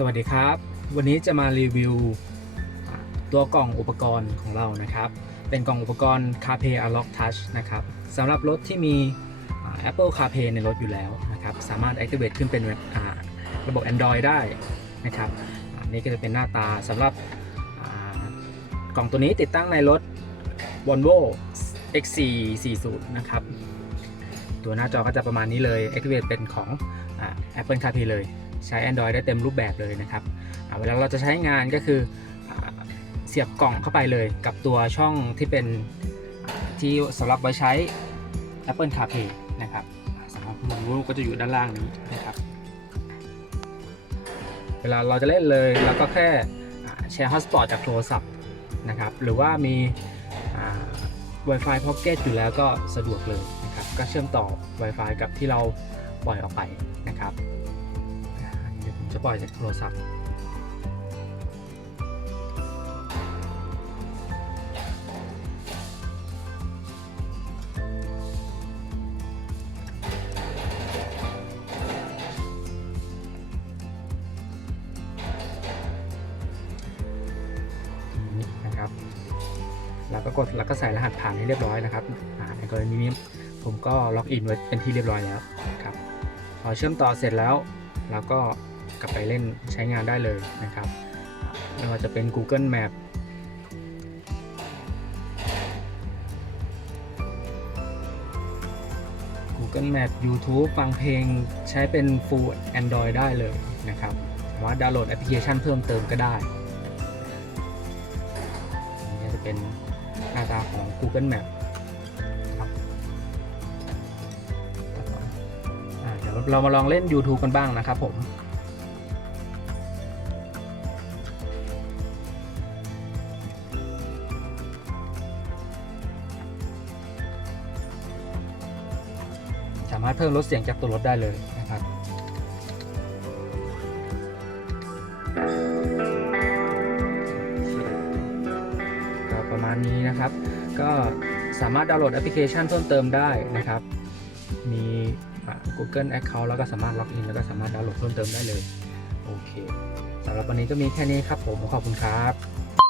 สวัสดีครับ วันนี้จะมารีวิว ตัวกล่องอุปกรณ์ของเรานะครับ เป็นกล่องอุปกรณ์ CarPlay Unlock Touch นะครับสำหรับรถที่มีอ่า Apple CarPlay ในรถอยู่แล้วนะครับ สามารถ activate ขึ้นเป็นระบบ Android ได้นะครับอันนี้ก็จะเป็นหน้าตาสำหรับกล่องตัวนี้ติดตั้งในรถ Volvo X440 นะครับ ตัวหน้าจอก็จะประมาณนี้เลย activate เป็นของอ Apple CarPlay เลย ใช้ Android ได้เต็มรูปแบบเลยนะครับเวลาเราจะใช้งานก็คือเสียบกล่องเข้าไปเลยกับตัวช่องที่เป็นที่สำหรับไว้ใช้ Apple CarPlay นะครับสำหรับมือรูปก็จะอยู่ด้านล่างนี้นะครับ เวลาเราจะเล่นเลยเราก็แค่แชร์ Hotspot จากโทรศัพท์นะครับ หรือว่ามี Wi-Fi Pocket อยู่แล้วก็สะดวกเลยนะครับ ก็เชื่อมต่อ Wi-Fi กับที่เราปล่อยออกไปนะครับ จะปล่อยจากโทรศัพท์ นะครับแล้วก็กดแล้วก็ใส่รหัสผ่านให้เรียบร้อยนะครับอ่าในกรณีนี้ผมก็ล็อกอินไว้เป็นที่เรียบร้อยแล้วครับพอเชื่อมต่อเสร็จแล้วเราก็ กลับไปเล่นใช้งานได้เลยนะครับอ่าไม่ว่าจะเป็น Google Map Google Map YouTube ฟังเพลงใช้เป็น Full Android ได้เลยนะครับสามารถดาวน์โหลดแอปพลิเคชันเพิ่มเติมก็ได้นนี้จะเป็นหน้าตาของ Google Map ครับเดี๋ยวเรามาลองเล่น YouTube กันบ้างนะครับผมามารถเพิ่มลดเสียงจากตัวรถได้เลยนะครับก็ประมาณนี้นะครับ ก็สามารถดาวน์โหลดแอปพลิเคชันเพิ่มเติมได้นะครับ มี Google Account แล้วก็สามารถล็อกอินแล้วก็สามารถดาวน์โหลดเพิ่มเติมได้เลย โอเคสำหรับวันนี้ก็มีแค่นี้ครับผมขอบคุณครับ